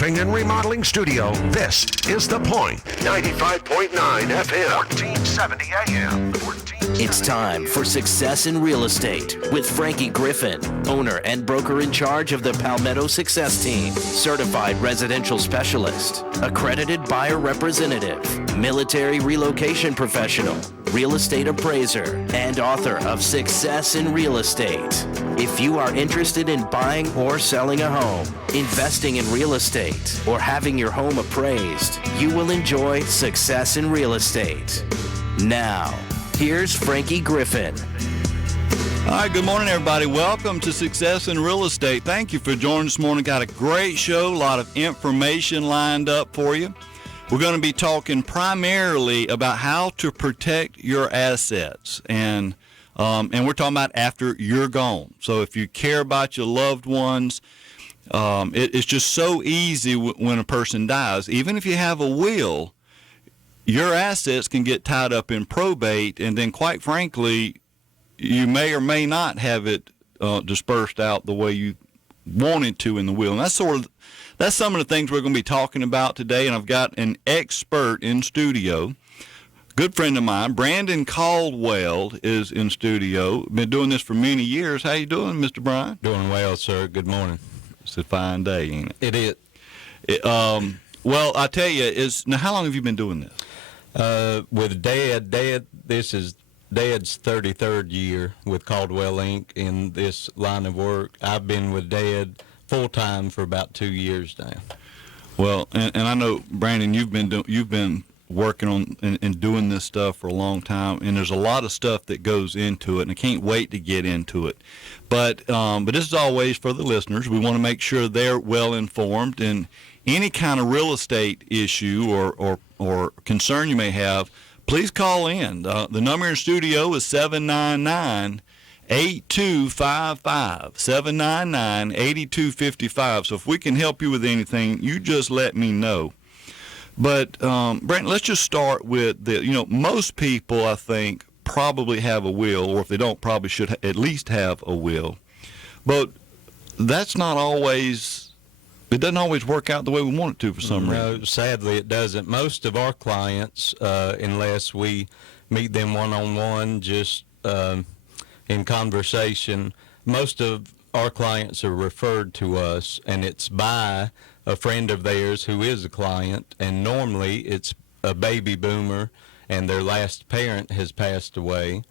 Roofing and Remodeling Studio, this is The Point. 95.9 FM, 1470 AM. It's time for Success in Real Estate with Frankie Griffin, owner and broker in charge of the Palmetto Success Team, certified residential specialist, accredited buyer representative, military relocation professional, real estate appraiser, and author of Success in Real Estate. If you are interested in buying or selling a home, investing in real estate, or having your home appraised, you will enjoy Success in Real Estate. Now, here's Frankie Griffin. All right, good morning, everybody. Welcome to Success in Real Estate. Thank you for joining this morning. Got a great show, a lot of information lined up for you. We're going to be talking primarily about how to protect your assets, and we're talking about after you're gone. So if you care about your loved ones, it's just so easy when a person dies. Even if you have a will, your assets can get tied up in probate, and then quite frankly, you may or may not have it dispersed out the way you wanted to in the will. And that's some of the things we're going to be talking about today. And I've got an expert in studio, good friend of mine, Brandon Caldwell is in studio. Been doing this for many years. How you doing, Mr. Brian? Doing well, sir. Good morning. It's a fine day, ain't it? It is. Well, I tell you, now how long have you been doing this? With Dad, this is Dad's 33rd year with Caldwell Inc. in this line of work. I've been with Dad full-time for about 2 years now. Well, and I know, Brandon, you've been working on and doing this stuff for a long time, and there's a lot of stuff that goes into it, and I can't wait to get into it. But this is always for the listeners. We want to make sure they're well informed, and any kind of real estate issue or concern you may have, please call in. The number in studio is 799-8255, 799-8255. So if we can help you with anything, you just let me know. But, Brandon, let's just start with most people, I think, probably have a will, or if they don't, probably should at least have a will. But that's not always... It doesn't always work out the way we want it to for some reason. No, sadly it doesn't. Most of our clients, unless we meet them one-on-one, just in conversation, most of our clients are referred to us, and it's by a friend of theirs who is a client, and normally it's a baby boomer, and their last parent has passed away,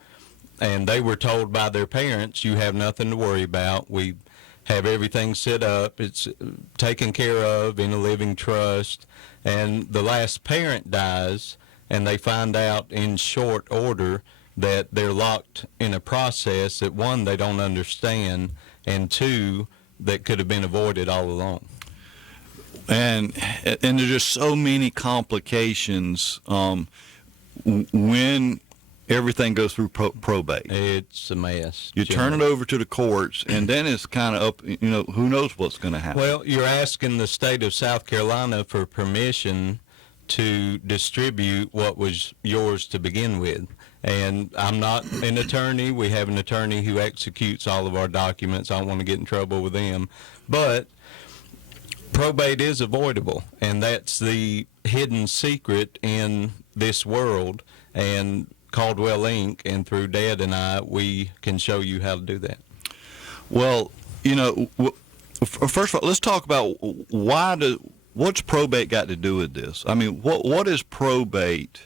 and they were told by their parents, you have nothing to worry about. We have everything set up, it's taken care of in a living trust, and the last parent dies, and they find out in short order that they're locked in a process that, one, they don't understand, and two, that could have been avoided all along. And there's just so many complications when everything goes through probate. It's a mess. You turn it over to the courts, and then it's kind of up, who knows what's going to happen. Well, you're asking the state of South Carolina for permission to distribute what was yours to begin with. And I'm not an attorney. We have an attorney who executes all of our documents. I don't want to get in trouble with them. But probate is avoidable, and that's the hidden secret in this world. And Caldwell Inc., and through Dad and I, we can show you how to do that. Well, first of all, let's talk about what's probate got to do with this? I mean, what is probate?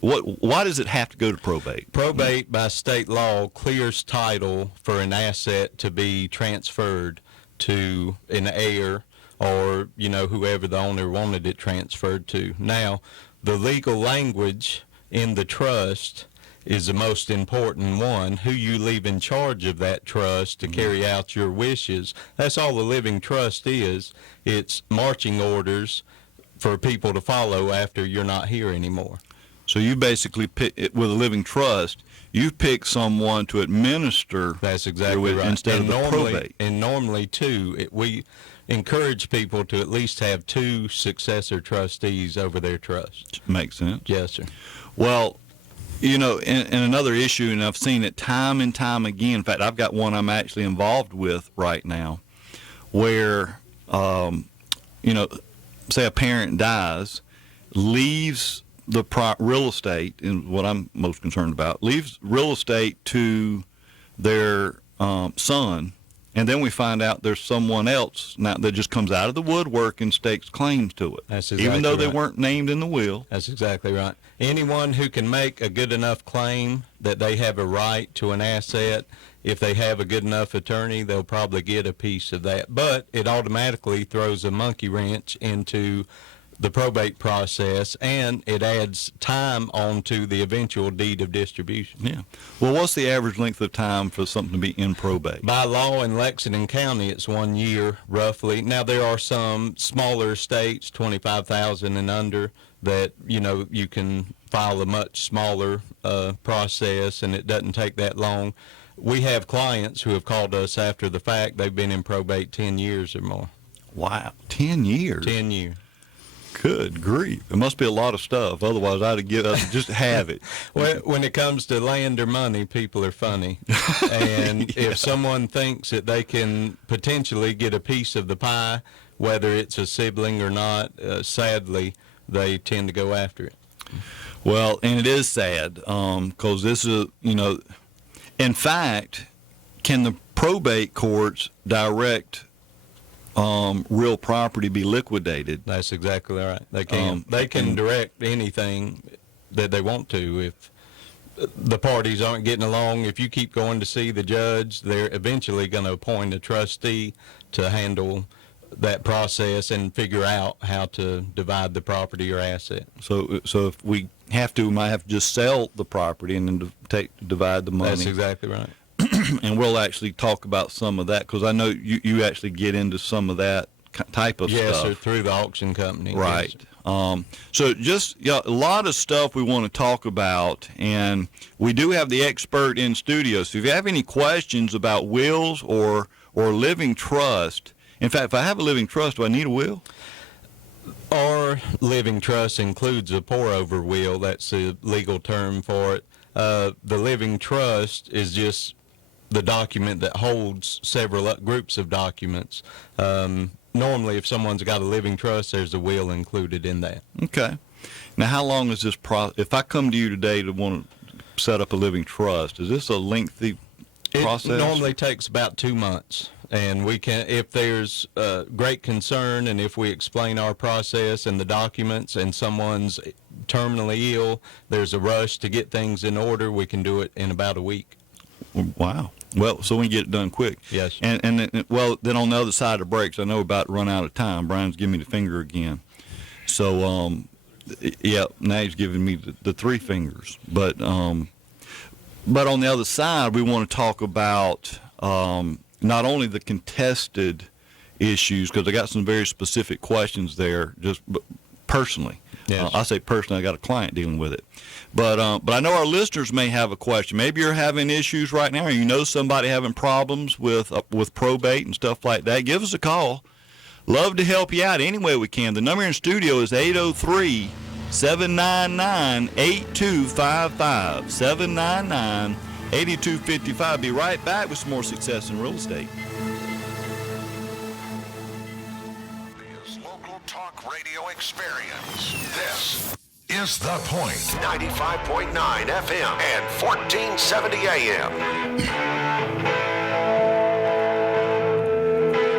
Why does it have to go to probate? Probate, by state law, clears title for an asset to be transferred to an heir or, whoever the owner wanted it transferred to. Now, the legal language in the trust is the most important one. Who you leave in charge of that trust to carry out your wishes. That's all the living trust is. It's marching orders for people to follow after you're not here anymore. So you basically pick, with a living trust, you pick someone to administer. That's exactly right. Instead of the probate. And normally, too, we encourage people to at least have 2 successor trustees over their trust. Makes sense. Yes, sir. Well, and another issue, and I've seen it time and time again. In fact, I've got one I'm actually involved with right now where, say a parent dies, leaves the real estate, and what I'm most concerned about, leaves real estate to their son, and then we find out there's someone else now that just comes out of the woodwork and stakes claims to it. That's exactly even though they right. weren't named in the will. That's exactly right. Anyone who can make a good enough claim that they have a right to an asset, if they have a good enough attorney, they'll probably get a piece of that. But it automatically throws a monkey wrench into the probate process, and it adds time onto the eventual deed of distribution. Yeah. Well, what's the average length of time for something to be in probate? By law in Lexington County, it's 1 year, roughly. Now, there are some smaller states, 25,000 and under, that, you can file a much smaller process, and it doesn't take that long. We have clients who have called us after the fact. They've been in probate 10 years or more. Wow, 10 years? 10 years. Good grief. It must be a lot of stuff. Otherwise, I'd give us just have it. Well, when it comes to land or money, people are funny. And if someone thinks that they can potentially get a piece of the pie, whether it's a sibling or not, sadly, they tend to go after it. Well, and it is sad because this is, in fact, can the probate courts direct real property be liquidated? That's exactly right. They can. They can direct anything that they want to. If the parties aren't getting along, if you keep going to see the judge, they're eventually going to appoint a trustee to handle that process and figure out how to divide the property or asset. So if we have to, we might have to just sell the property and then divide the money. That's exactly right. And we'll actually talk about some of that because I know you actually get into some of that type of stuff. Yes, sir, through the auction company. Right. Yes. So just a lot of stuff we want to talk about, and we do have the expert in studio. So if you have any questions about wills or living trust, in fact, if I have a living trust, do I need a will? Our living trust includes a pour-over will. That's the legal term for it. The living trust is just the document that holds several groups of documents. Normally, if someone's got a living trust, there's a will included in that. Okay. Now, how long is this process? If I come to you today to want to set up a living trust, is this a lengthy process? It normally takes about 2 months. And we can, if there's great concern and if we explain our process and the documents and someone's terminally ill, there's a rush to get things in order, we can do it in about a week. Wow. Well, so we can get it done quick. Yes. And then on the other side of the breaks, I know we're about to run out of time. Brian's giving me the finger again. So, yeah, now he's giving me the three fingers. But on the other side, we want to talk about not only the contested issues, because I got some very specific questions there, just personally. Yes. I say personally, I got a client dealing with it. But I know our listeners may have a question. Maybe you're having issues right now, or you know somebody having problems with probate and stuff like that. Give us a call. Love to help you out any way we can. The number in studio is 803-799-8255. 799-8255. Be right back with some more Success in Real Estate. Local talk radio experience. This is The Point. 95.9 FM and 1470 AM.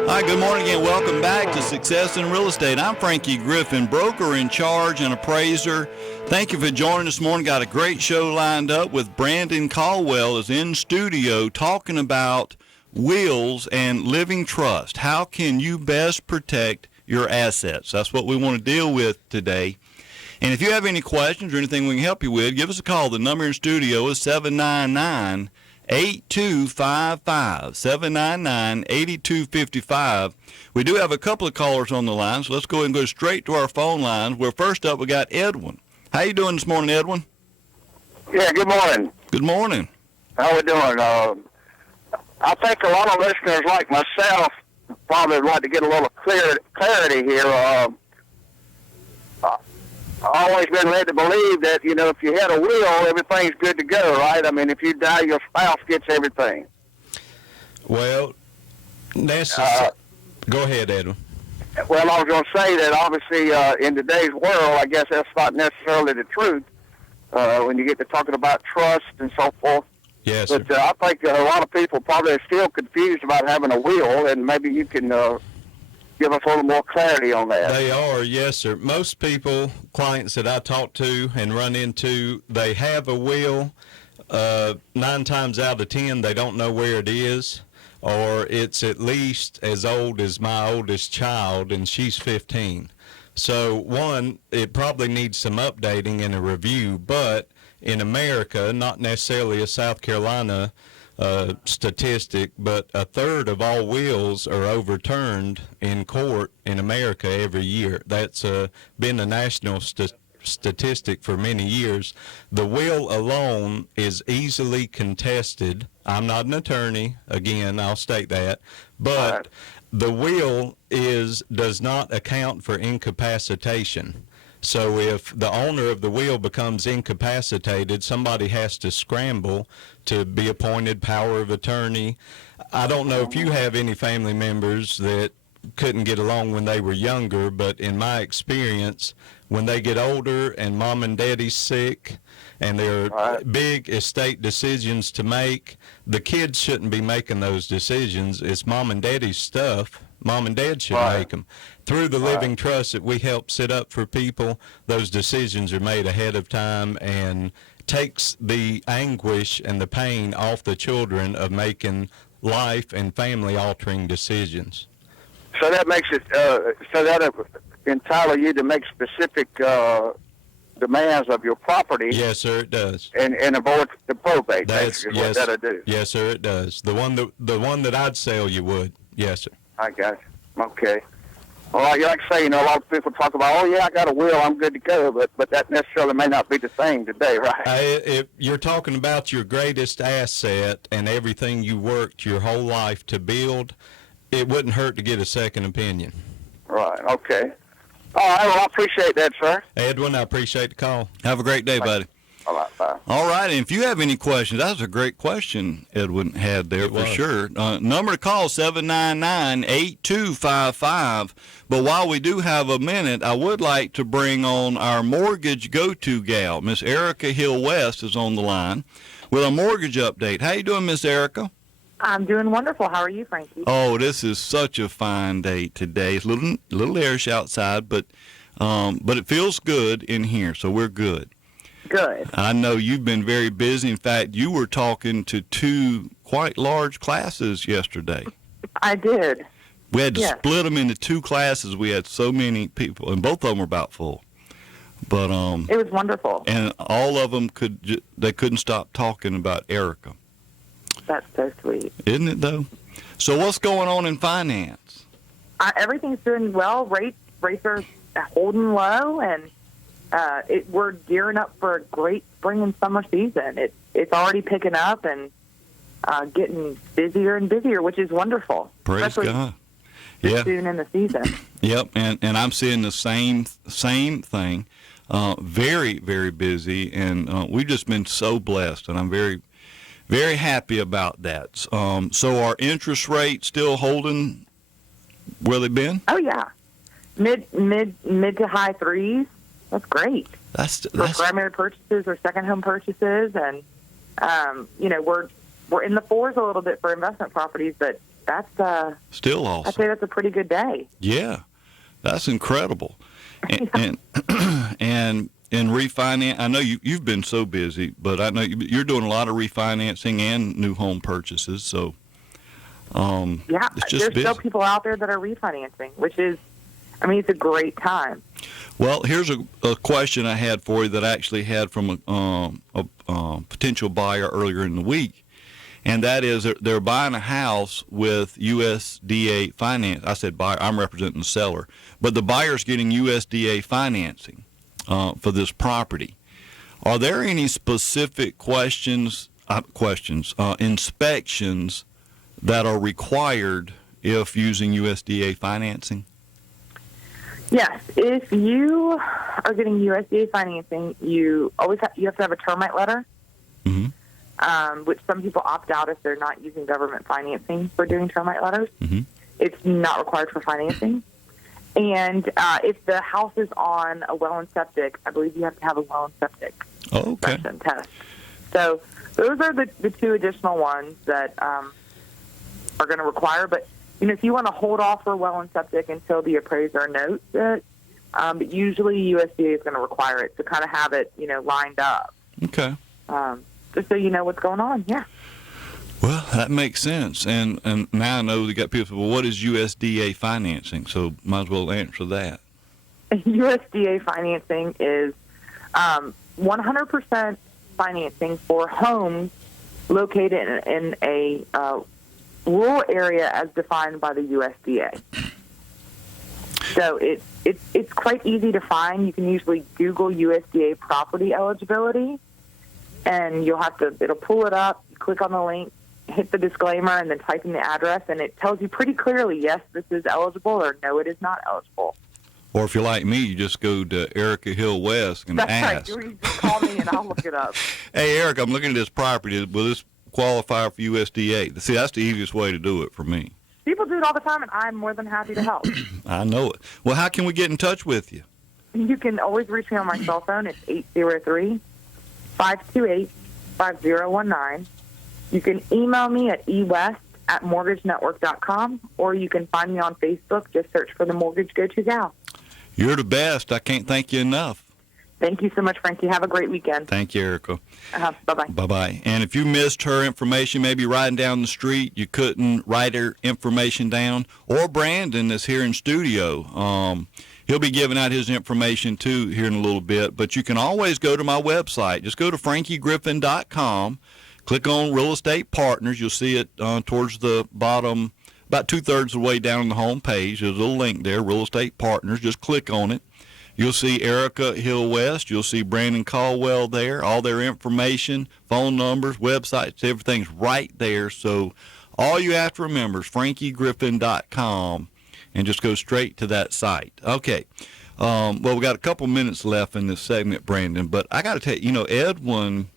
Hi, good morning again. Welcome back to Success in Real Estate. I'm Frankie Griffin, broker in charge and appraiser. Thank you for joining us this morning. Got a great show lined up with Brandon Caldwell is in studio talking about wills and living trust. How can you best protect your assets? That's what we want to deal with today. And if you have any questions or anything we can help you with, give us a call. The number in studio is 799-8255, 799-8255. We do have a couple of callers on the line, so let's go ahead and go straight to our phone lines. Where first up we got Edwin. How you doing this morning, Edwin? Yeah, good morning. Good morning. How we doing? I think a lot of listeners like myself probably would like to get a little clarity here. I've always been led to believe that, if you had a will, everything's good to go, right? I mean, if you die, your spouse gets everything. Well, go ahead, Edwin. Well, I was going to say that obviously in today's world, I guess that's not necessarily the truth when you get to talking about trust and so forth. Yes, But I think a lot of people probably are still confused about having a will, and maybe you can give us a little more clarity on that. They are, yes, sir. Most people, clients that I talk to and run into, they have a will. 9 times out of 10, they don't know where it is, or it's at least as old as my oldest child, and she's 15. So, one, it probably needs some updating and a review, but in America, not necessarily a South Carolina statistic, but a third of all wills are overturned in court in America every year. That's been a national statistic for many years. The will alone is easily contested. I'm not an attorney, again, I'll state that, but the will does not account for incapacitation. So if the owner of the will becomes incapacitated, somebody has to scramble to be appointed power of attorney. I don't know if you have any family members that couldn't get along when they were younger, but in my experience, when they get older and mom and daddy's sick and there are big estate decisions to make, the kids shouldn't be making those decisions. It's mom and daddy's stuff. Mom and dad should make them. Through the living trust that we help set up for people, those decisions are made ahead of time and takes the anguish and the pain off the children of making life and family altering decisions. So that makes it, so that entitle you to make specific demands of your property. Yes, sir, it does. And avoid the probate. That's what that'll do. Yes, sir, it does. The one that I'd sell you would. Yes, sir. I got you. Okay. Well, like I say, a lot of people talk about, oh, yeah, I got a will, I'm good to go, but that necessarily may not be the same today, right? If you're talking about your greatest asset and everything you worked your whole life to build, it wouldn't hurt to get a second opinion. Right, okay. All right, well, I appreciate that, sir. Edwin, I appreciate the call. Have a great day, buddy. All right, bye. All right, and if you have any questions, that was a great question Edwin had there for sure. Number to call, 799-8255. But while we do have a minute, I would like to bring on our mortgage go-to gal. Miss Erica Hill West is on the line with a mortgage update. How you doing, Miss Erica? I'm doing wonderful. How are you, Frankie? Oh, this is such a fine day today. It's a little airish outside, but it feels good in here, so we're good. Good. I know you've been very busy. In fact, you were talking to 2 quite large classes yesterday. I did. We had to split them into 2 classes. We had so many people, and both of them were about full. But it was wonderful. And all of them they couldn't stop talking about Erica. That's so sweet. Isn't it, though? So what's going on in finance? Everything's doing well. Rates are holding low, and we're gearing up for a great spring and summer season. It's already picking up and getting busier and busier, which is wonderful. Praise God. Soon in the season. Yep, and I'm seeing the same thing. Very, very busy, and we've just been so blessed, and I'm very, very happy about that. So our interest rates still holding where they've been? Oh yeah, mid to high 3s. That's great. That's for primary purchases or second home purchases, and we're in the 4s a little bit for investment properties, but that's still awesome. I'd say that's a pretty good day. Yeah, that's incredible. And in refinance, I know you've been so busy, but I know you're doing a lot of refinancing and new home purchases. So it's just there's busy. still people out there that are refinancing, which is, it's a great time. Well, here's a question I had for you that I actually had from a potential buyer earlier in the week, and that is they're buying a house with USDA finance. I said buyer, I'm representing the seller, but the buyer's getting USDA financing for this property. Are there any specific inspections that are required if using USDA financing? Yes, if you are getting USDA financing, you have to have a termite letter, which some people opt out if they're not using government financing for doing termite letters. It's not required for financing. And if the house is on a well and septic, I believe you have to have a well and septic inspection test. So those are the two additional ones that are going to require. But, if you want to hold off for well and septic until the appraiser notes it, but usually USDA is going to require it to kind of have it, lined up. Okay. Just so you know what's going on, yeah. Well, that makes sense. And now I know you got people, well, what is USDA financing? So might as well answer that. USDA financing is 100% financing for homes located in a rural area as defined by the USDA. So it's quite easy to find. You can usually Google USDA property eligibility, and it'll pull it up, you click on the link, hit the disclaimer, and then type in the address, and it tells you pretty clearly, yes, this is eligible, or no, it is not eligible. Or if you're like me, you just go to Erica Hill West and That's ask. Right. You just call me and I'll look it up. Hey, Eric, I'm looking at this property. Will this qualify for USDA? See, that's the easiest way to do it for me. People do it all the time, and I'm more than happy to help. I know it. Well, how can we get in touch with you? You can always reach me on my cell phone. It's 803-528-5019. You can email me at ewest@mortgagenetwork.com, or you can find me on Facebook. Just search for the Mortgage Go-To Gal. You're the best. I can't thank you enough. Thank you so much, Frankie. Have a great weekend. Thank you, Erica. Bye-bye. Bye-bye. And if you missed her information, maybe riding down the street, you couldn't write her information down, or Brandon is here in studio. He'll be giving out his information, too, here in a little bit. But you can always go to my website. Just go to frankiegriffin.com. Click on Real Estate Partners. You'll see it towards the bottom, about two-thirds of the way down on the home page. There's a little link there, Real Estate Partners. Just click on it. You'll see Erica Hill West. You'll see Brandon Caldwell there. All their information, phone numbers, websites, everything's right there. So all you have to remember is frankiegriffin.com and just go straight to that site. Okay. Well, we got a couple minutes left in this segment, Brandon, but I got to tell you, Edwin,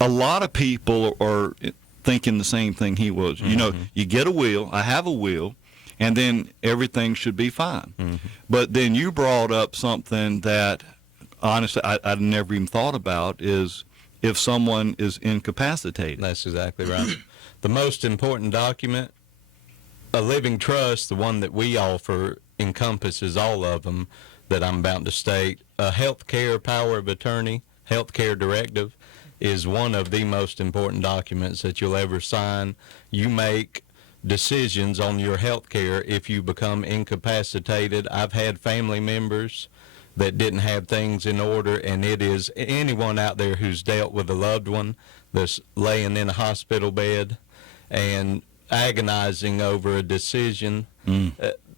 a lot of people are thinking the same thing he was. Mm-hmm. You get a will. I have a will. And then everything should be fine. Mm-hmm. But then you brought up something that, honestly, I'd never even thought about, is if someone is incapacitated. That's exactly right. The most important document, a living trust, the one that we offer, encompasses all of them that I'm about to state. A health care power of attorney, health care directive, is one of the most important documents that you'll ever sign. You make decisions on your health care if you become incapacitated. I've had family members that didn't have things in order, and it is anyone out there who's dealt with a loved one that's laying in a hospital bed and agonizing over a decision.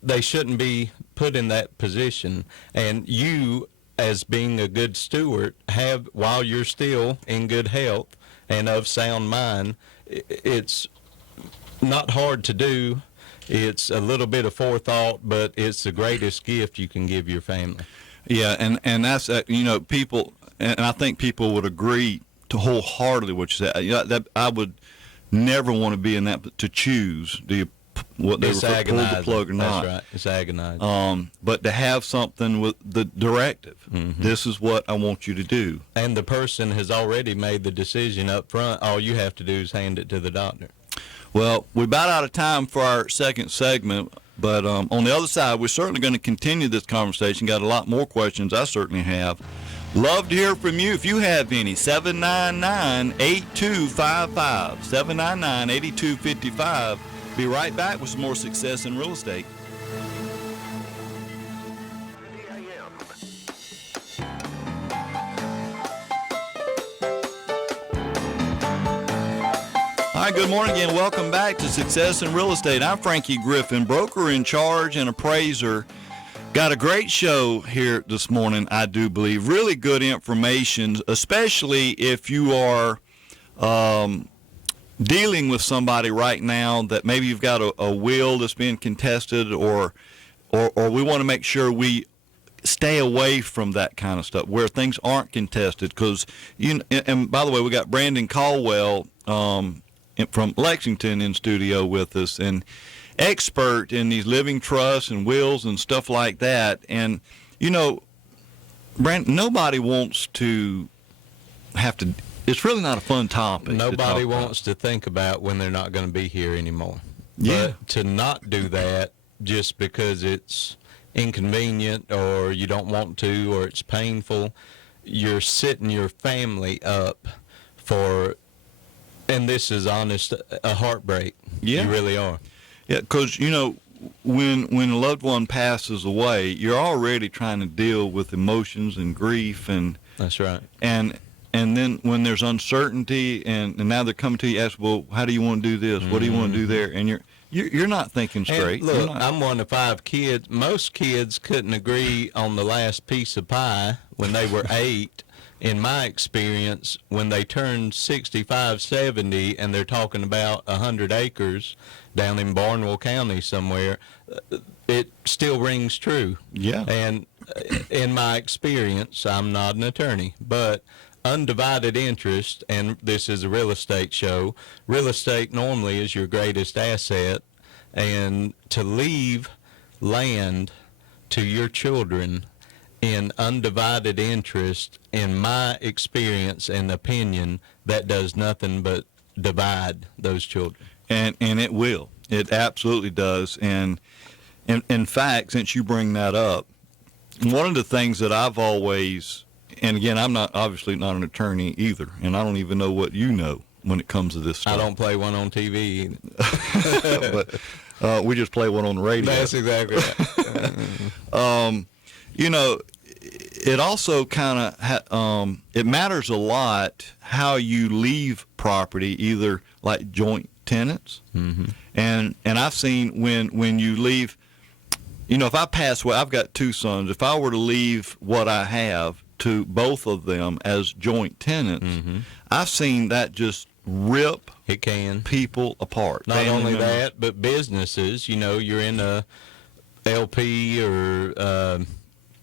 They shouldn't be put in that position. And you, as being a good steward, have, while you're still in good health and of sound mind, it's not hard to do. It's a little bit of forethought, but it's the greatest gift you can give your family. Yeah, and that's people, and I think people would agree to wholeheartedly what you said. That I would never want to be in that to choose what they refer to, pull the plug or not. That's right. It's agonizing. But to have something with the directive, this is what I want you to do, and the person has already made the decision up front. All you have to do is hand it to the doctor. Well, we're about out of time for our second segment, but on the other side, we're certainly going to continue this conversation. Got a lot more questions. I certainly have. Love to hear from you if you have any. 799-8255. 799-8255. Be right back with some more Success in Real Estate. Hi, good morning again. Welcome back to Success in Real Estate. I'm Frankie Griffin, broker in charge and appraiser. Got a great show here this morning, I do believe. Really good information, especially if you are dealing with somebody right now that maybe you've got a will that's being contested, or we want to make sure we stay away from that kind of stuff where things aren't contested. Because and by the way, we got Brandon Caldwell from Lexington in studio with us, and expert in these living trusts and wills and stuff like that. And, Brandon, nobody wants to have to. It's really not a fun topic. Nobody wants to think about when they're not going to be here anymore. Yeah. But to not do that just because it's inconvenient or you don't want to or it's painful, you're setting your family up for, and this is honest, a heartbreak. Yeah. You really are. Yeah, because, when a loved one passes away, you're already trying to deal with emotions and grief and That's right. And then when there's uncertainty and now they're coming to you, ask, well, how do you want to do this? What do you want to do there? And you're not thinking straight. And look, I'm one of 5 kids. Most kids couldn't agree on the last piece of pie when they were 8. In my experience, when they turn 65, 70, and they're talking about 100 acres down in Barnwell County somewhere, it still rings true. Yeah. And in my experience, I'm not an attorney, but undivided interest, and this is a real estate show, real estate normally is your greatest asset, and to leave land to your children in undivided interest, in my experience and opinion, that does nothing but divide those children. And it will. It absolutely does. And in fact, since you bring that up, one of the things that I've always, and again, I'm obviously not an attorney either, and I don't even know what you know when it comes to this stuff. I don't play one on TV either. But we just play one on the radio. That's exactly right. It also kind of it matters a lot how you leave property, either like joint tenants, and I've seen when you leave. If I pass away, I've got 2 sons. If I were to leave what I have to both of them as joint tenants, I've seen that just rip people apart. Not only that, but businesses. You're in a LP or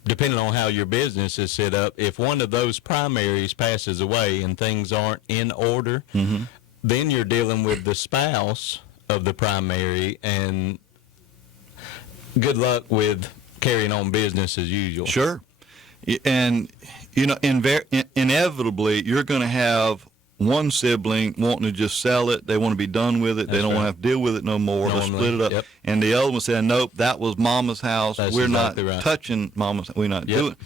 depending on how your business is set up, if one of those primaries passes away and things aren't in order, then you're dealing with the spouse of the primary, and good luck with carrying on business as usual. Sure. And, inevitably, you're going to have one sibling wanting to just sell it. They want to be done with it. They don't want to have to deal with it no more. Let's split it up. Yep. And the other one saying, nope, that was Mama's house. We're exactly not right. touching Mama's. We're not doing it.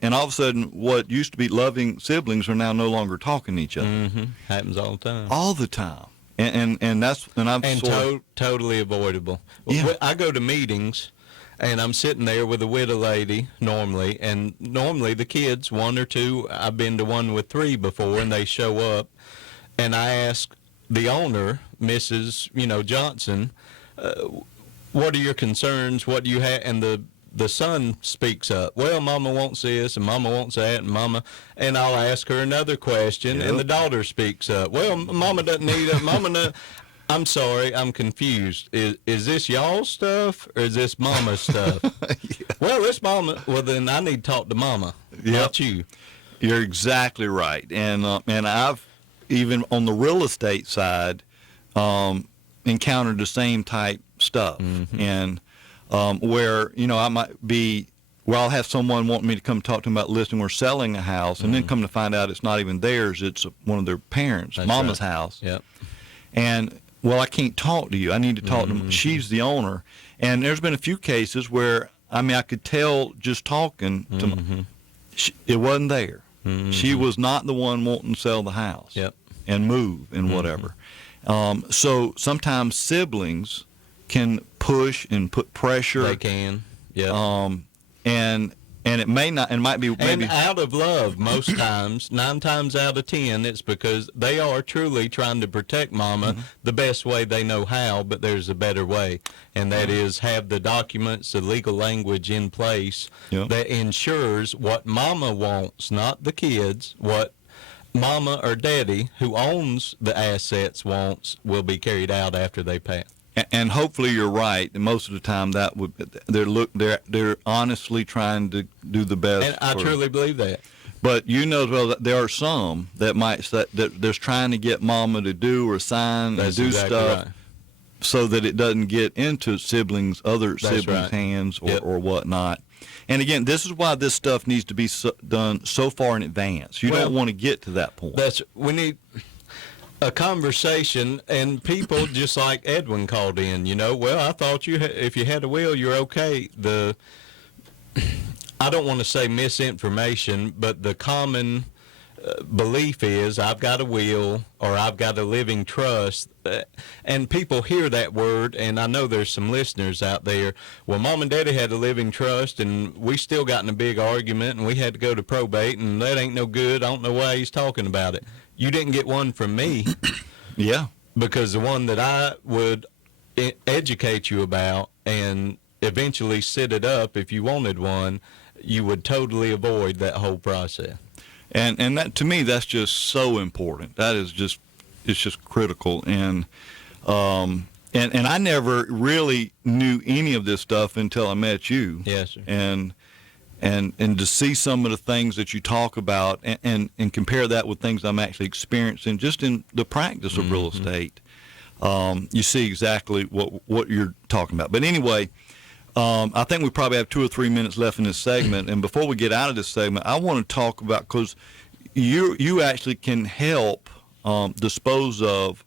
And all of a sudden, what used to be loving siblings are now no longer talking to each other. Happens all the time. All the time. And I'm totally avoidable. Yeah. I go to meetings, and I'm sitting there with a widow lady normally, and normally the kids, 1 or 2, I've been to one with 3 before, and they show up, and I ask the owner, Mrs. Johnson, what are your concerns? What do you have? And the son speaks up. Well, Mama wants this, and Mama wants that, and I'll ask her another question, and the daughter speaks up. Well, Mama doesn't need it. Mama doesn't. I'm sorry, I'm confused. Is this y'all's stuff or is this Mama's stuff? Well, it's Mama. Well, then I need to talk to Mama, not you. You're exactly right. And I've, even on the real estate side, encountered the same type stuff. And where, I might be, I'll have someone wanting me to come talk to them about listing or selling a house, and then come to find out it's not even theirs, it's one of their parents, That's Mama's right. house. Yep. And, I can't talk to you. I need to talk to she's the owner. And there's been a few cases where, I could tell just talking to it wasn't there. She was not the one wanting to sell the house and move and whatever. So sometimes siblings can push and put pressure. They can. Yeah. And it may not, and might be maybe. And out of love, most times, 9 times out of 10, it's because they are truly trying to protect Mama the best way they know how, but there's a better way, and that is have the documents, the legal language in place that ensures what Mama wants, not the kids, what Mama or Daddy, who owns the assets, wants will be carried out after they pass. And hopefully you're right. And most of the time they're honestly trying to do the best. And I truly believe that. But you know as well that there are some that might that there's trying to get Mama to do or sign and do exactly stuff. Right. so that it doesn't get into other siblings' right. hands Yep. or whatnot. And again, this is why this stuff needs to be done so far in advance. You don't want to get to that point. We need a conversation, and people just like Edwin called in. Well, I thought if you had a will, you're okay. I don't want to say misinformation, but the common belief is I've got a will or I've got a living trust, and people hear that word, and I know there's some listeners out there, well, Mom and Daddy had a living trust and we still got in a big argument and we had to go to probate and that ain't no good. I don't know why he's talking about it. You didn't get one from me. Yeah. Because the one that I would educate you about and eventually set it up if you wanted one, you would totally avoid that whole process. And that, to me, that's just so important. That is just, it's just critical. And I never really knew any of this stuff until I met you. Yes, sir. And to see some of the things that you talk about and compare that with things I'm actually experiencing just in the practice of real estate, you see exactly what you're talking about. But anyway, I think we probably have 2 or 3 minutes left in this segment. And before we get out of this segment, I want to talk about, because you actually can help dispose of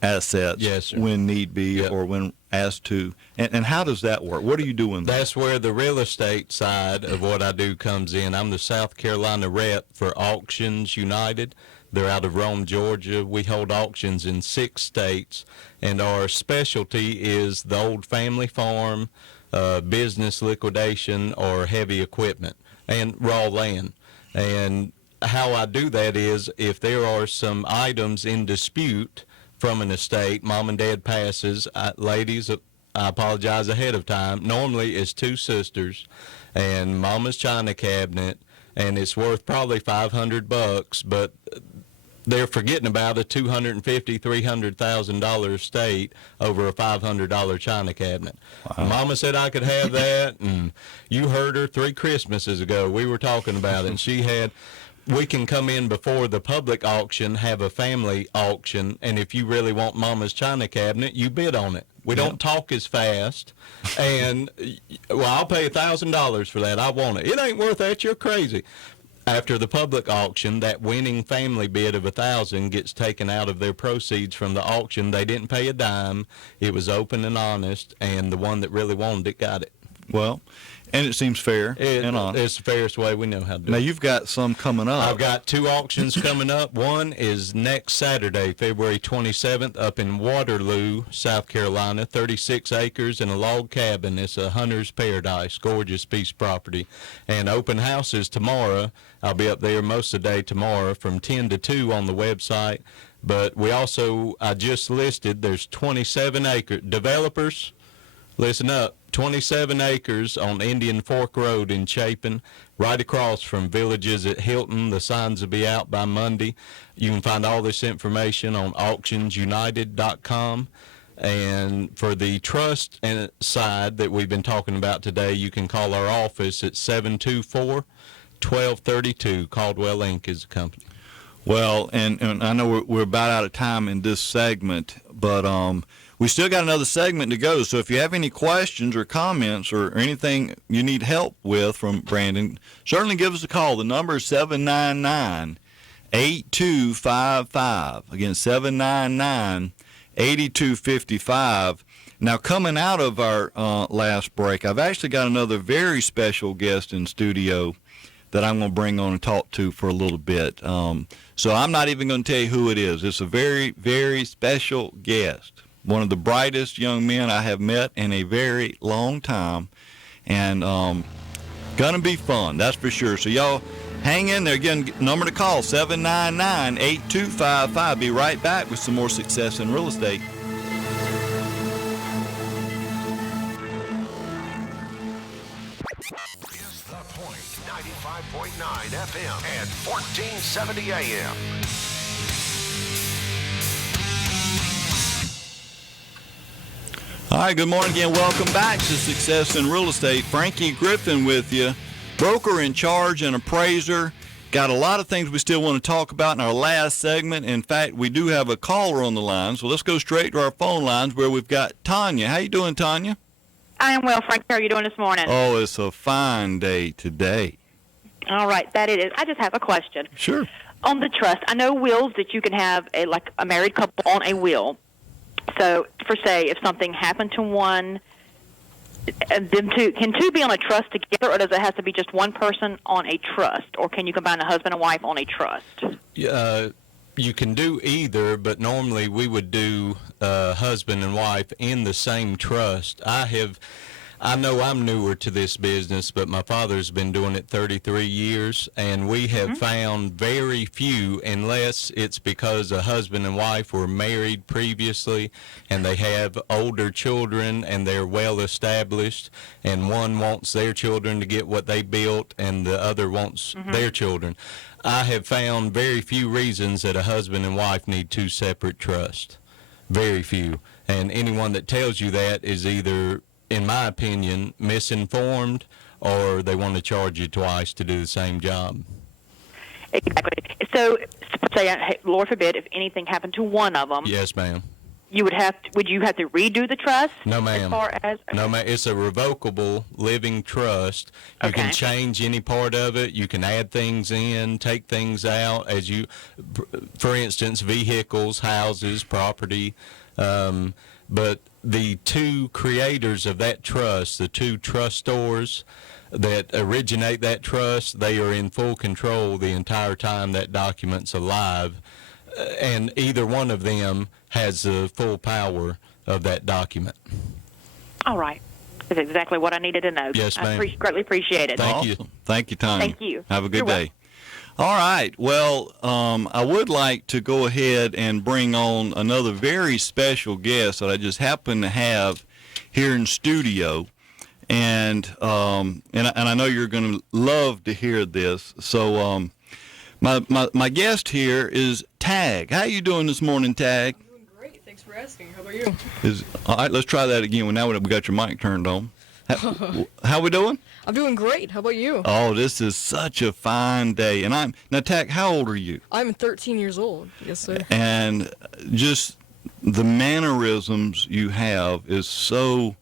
assets, yes, sir, when need be, yep, or when asked to. And how does that work? What are you doing there? That's where the real estate side of what I do comes in. I'm the South Carolina rep for Auctions United. They're out of Rome, Georgia. We hold auctions in 6 states, and our specialty is the old family farm, business liquidation, or heavy equipment, and raw land. And how I do that is if there are some items in dispute from an estate, Mom and Dad passes, ladies, I apologize ahead of time. Normally it's 2 sisters and Mama's china cabinet, and it's worth probably $500, but they're forgetting about a $250,000-$300,000 estate over a $500 china cabinet. Wow. Mama said I could have that, and you heard her 3 Christmases ago. We were talking about it, and she had. We can come in before the public auction, have a family auction, and if you really want Mama's china cabinet, you bid on it. We don't talk as fast, and, well, I'll pay $1,000 for that. I want it. It ain't worth that. You're crazy. After the public auction, that winning family bid of $1,000 gets taken out of their proceeds from the auction. They didn't pay a dime. It was open and honest, and the one that really wanted it got it. Well, and it seems fair and honest. It's the fairest way we know how to do it. Now, you've got some coming up. I've got 2 auctions coming up. One is next Saturday, February 27th, up in Waterloo, South Carolina, 36 acres and a log cabin. It's a hunter's paradise, gorgeous piece of property. And open house is tomorrow. I'll be up there most of the day tomorrow from 10 to 2 on the website. But we also, I just listed, there's 27 acre developers. Listen up, 27 acres on Indian Fork Road in Chapin, right across from Villages at Hilton. The signs will be out by Monday. You can find all this information on auctionsunited.com. And for the trust side that we've been talking about today, you can call our office at 724-1232. Caldwell Inc. is the company. Well, and I know we're about out of time in this segment, but we still got another segment to go. So if you have any questions or comments or anything you need help with from Brandon, certainly give us a call. The number is 799-8255. Again, 799-8255. Now, coming out of our last break, I've actually got another very special guest in studio that I'm going to bring on and talk to for a little bit. So I'm not even going to tell you who it is. It's a very, very special guest. One of the brightest young men I have met in a very long time. And going to be fun, that's for sure. So y'all hang in there. Again, number to call, 799-8255. Be right back with some more Success in Real Estate. Is The Point, 95.9 FM and 1470 AM. All right, good morning again. Welcome back to Success in Real Estate. Frankie Griffin with you, broker in charge and appraiser. got a lot of things we still want to talk about in our last segment. In fact, we do have a caller on the line, so let's go straight to our phone lines where we've got Tanya. How you doing, Tanya? I am well, Frank. How are you doing this morning? Oh, it's a fine day today. All right, that it is. I just have a question. Sure. On the trust, I know wills that you can have a married couple on a will. So, for say, if something happened to one, can two be on a trust together, or does it have to be just one person on a trust, or can you combine a husband and wife on a trust? You can do either, but normally we would do husband and wife in the same trust. I know I'm newer to this business, but my father's been doing it 33 years, and we have found very few, unless it's because a husband and wife were married previously and they have older children and they're well established, and one wants their children to get what they built and the other wants their children. I have found very few reasons that a husband and wife need two separate trusts. Very few. And anyone that tells you that is either, in my opinion, misinformed, or they want to charge you twice to do the same job. Exactly. So, say, Lord forbid, if anything happened to one of them, Yes, ma'am. would you have to redo the trust? No, ma'am. As far as No, ma'am. It's a revocable living trust. You can change any part of it. You can add things in, take things out. For instance, vehicles, houses, property. But the two creators of that trust, the two trustors that originate that trust, they are in full control the entire time that document's alive, and either one of them has the full power of that document. All right. That's exactly what I needed to know. Yes, ma'am. I greatly appreciate it. Thank you. Thank you, Tanya. Thank you. Have a good You're day. All right. Well, I would like to go ahead and bring on another very special guest that I just happen to have here in studio, and I know you're going to love to hear this. So, my guest here is Tag. How you doing this morning, Tag? I'm doing great. Thanks for asking. How about you? All right. Let's try that again. Now we got your mic turned on. How we doing? I'm doing great. How about you? Oh, this is such a fine day. And now, Tack, how old are you? I'm 13 years old. Yes, sir. And just the mannerisms you have is so,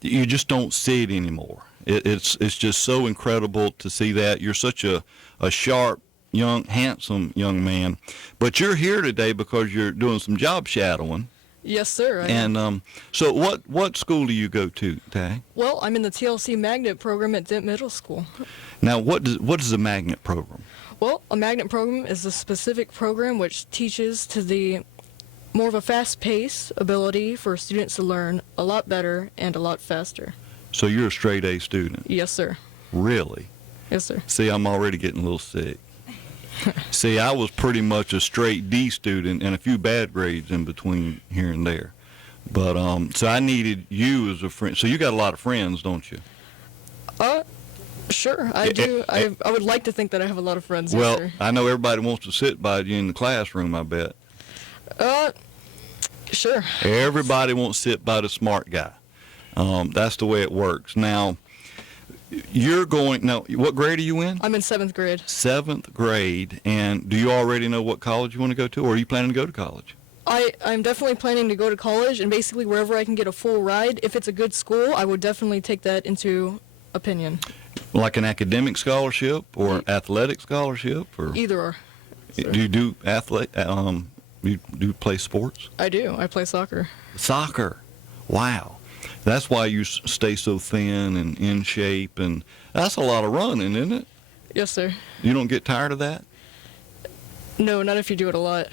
you just don't see it anymore. It's just so incredible to see that. You're such a sharp, young, handsome young man. But you're here today because you're doing some job shadowing. Yes, sir. And so what school do you go to, Tag? Well, I'm in the TLC Magnet program at Dent Middle School. Now, what is a magnet program? Well, a magnet program is a specific program which teaches to the more of a fast-paced ability for students to learn a lot better and a lot faster. So you're a straight A student? Yes, sir. Really? Yes, sir. See, I'm already getting a little sick. See, I was pretty much a straight D student and a few bad grades in between here and there. But so I needed you as a friend. So you got a lot of friends, don't you? Sure, I do. I would like to think that I have a lot of friends. Well, yes, sir. I know everybody wants to sit by you in the classroom, I bet. Sure. Everybody wants to sit by the smart guy. That's the way it works. Now, what grade are you in? I'm in 7th grade. 7th grade. And do you already know what college you want to go to, or are you planning to go to college? I'm definitely planning to go to college, and basically wherever I can get a full ride, if it's a good school, I would definitely take that into opinion. Like an academic scholarship or athletic scholarship, or Either or. do you do you do play sports? I do. I play soccer. Soccer. Wow. That's why you stay so thin and in shape, and that's a lot of running, isn't it? Yes, sir. You don't get tired of that? No, not if you do it a lot.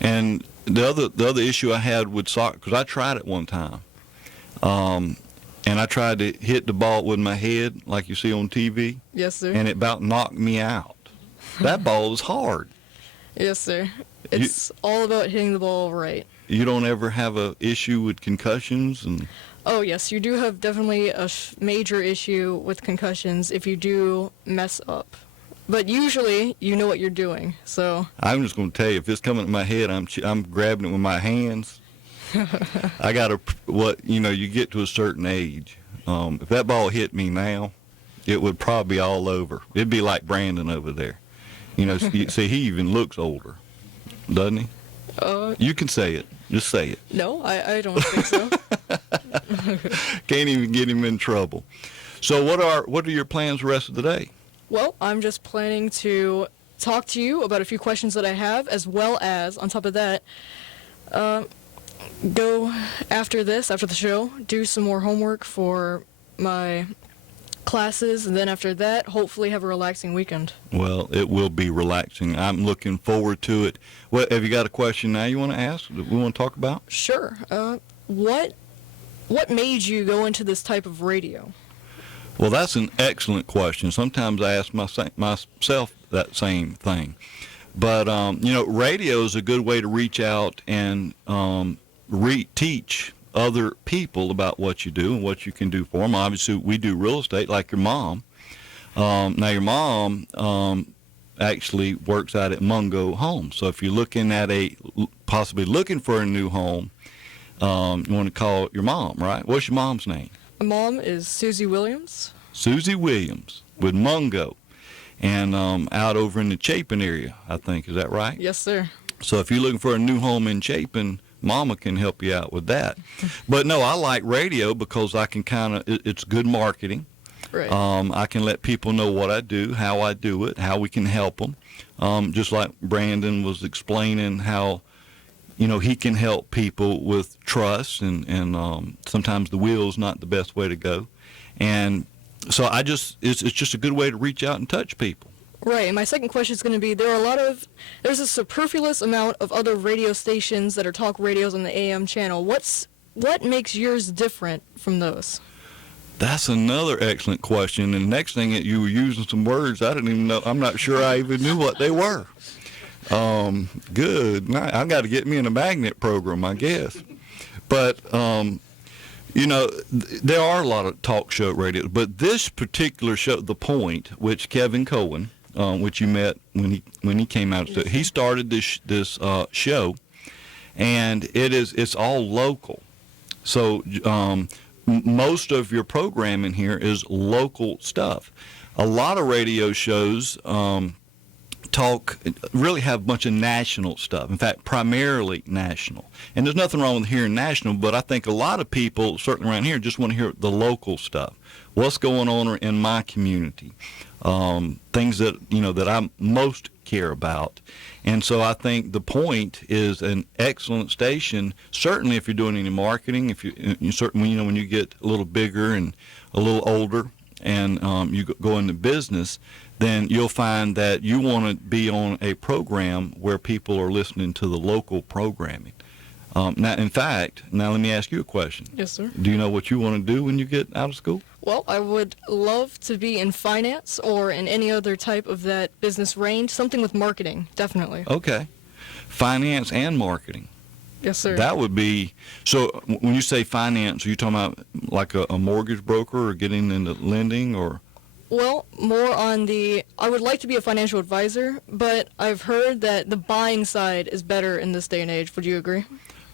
And the other issue I had with soccer, because I tried it one time, and I tried to hit the ball with my head like you see on TV. Yes, sir. And it about knocked me out. That ball is hard. Yes, sir. It's all about hitting the ball right. You don't ever have a issue with concussions? Oh, yes, you do have definitely a major issue with concussions if you do mess up. But usually, you know what you're doing, so... I'm just going to tell you, if it's coming to my head, I'm grabbing it with my hands. I got to, you get to a certain age. If that ball hit me now, it would probably be all over. It'd be like Brandon over there. You know, see, he even looks older, doesn't he? You can say it. Just say it. No, I don't think so. Can't even get him in trouble. So what are your plans the rest of the day? Well, I'm just planning to talk to you about a few questions that I have, as well as, on top of that, go after the show, do some more homework for my classes, and then after that, hopefully have a relaxing weekend. Well, it will be relaxing. I'm looking forward to it. Well, have you got a question now you want to ask that we want to talk about? Sure. What made you go into this type of radio? Well, that's an excellent question. Sometimes I ask myself that same thing. But, radio is a good way to reach out and teach other people about what you do and what you can do for them. Obviously, we do real estate like your mom. Now, your mom actually works out at Mungo Homes. So if you're looking at possibly looking for a new home, you want to call your mom, right? What's your mom's name? My mom is Susie Williams. Susie Williams with Mungo, and out over in the Chapin area, I think. Is that right? Yes, sir. So if you're looking for a new home in Chapin, Mama can help you out with that. But no, I like radio because I can it's good marketing. Right. I can let people know what I do, how I do it, how we can help them. Just like Brandon was explaining how, he can help people with trust, and sometimes the will's not the best way to go. And so it's just a good way to reach out and touch people. Right, and my second question is going to be, there's a superfluous amount of other radio stations that are talk radios on the AM channel. What makes yours different from those? That's another excellent question. And the next thing that you were using some words I didn't even know. I'm not sure I even knew what they were. Good. I've got to get me in a magnet program, I guess. But, there are a lot of talk show radios. But this particular show, The Point, which Kevin Cohen, which you met when he came out, he started this show, and it's all local. So most of your programming here is local stuff. A lot of radio shows really have a bunch of national stuff. In fact, primarily national. And there's nothing wrong with hearing national, but I think a lot of people, certainly around here, just want to hear the local stuff. What's going on in my community? Things that I most care about. And so I think The Point is an excellent station, certainly if you're doing any marketing, if you certainly, when you get a little bigger and a little older and you go into business, then you'll find that you want to be on a program where people are listening to the local programming. Now, let me ask you a question. Yes, sir. Do you know what you want to do when you get out of school? Well, I would love to be in finance or in any other type of that business range, something with marketing, definitely. Okay. Finance and marketing. Yes, sir. That would be, so when you say finance, are you talking about like a mortgage broker or getting into lending or? Well, more on I would like to be a financial advisor, but I've heard that the buying side is better in this day and age. Would you agree?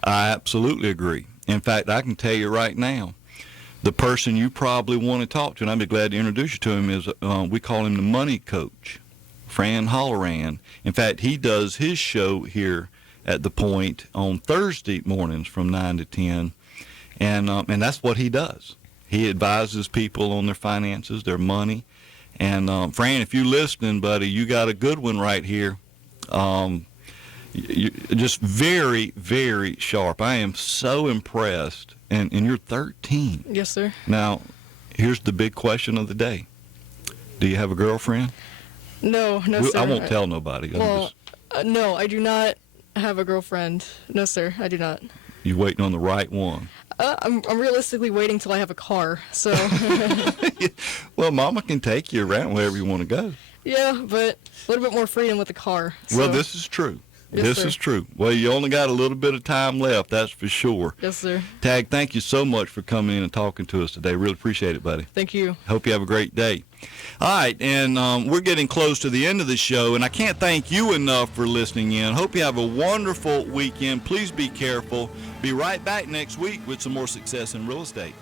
I absolutely agree. In fact, I can tell you right now, the person you probably want to talk to, and I'd be glad to introduce you to him, is we call him the money coach, Fran Holloran. In fact, he does his show here at The Point on Thursday mornings from 9 to 10, and that's what he does. He advises people on their finances, their money. And, Fran, if you're listening, buddy, you got a good one right here. You're just very, very sharp. I am so impressed. And you're 13. Yes, sir. Now, here's the big question of the day. Do you have a girlfriend? No, sir. I won't tell nobody. No, I do not have a girlfriend. No, sir, I do not. You're waiting on the right one. I'm realistically waiting till I have a car, so. Well, Mama can take you around wherever you want to go. Yeah, but a little bit more freedom with the car. So. Well, this is true. Yes, this sir. is true. Well, you only got a little bit of time left, that's for sure. Yes, sir. Tag, thank you so much for coming in and talking to us today. Really appreciate it, buddy. Thank you. Hope you have a great day. All right, and we're getting close to the end of the show, and I can't thank you enough for listening in. Hope you have a wonderful weekend. Please be careful. Be right back next week with some more Success in Real Estate.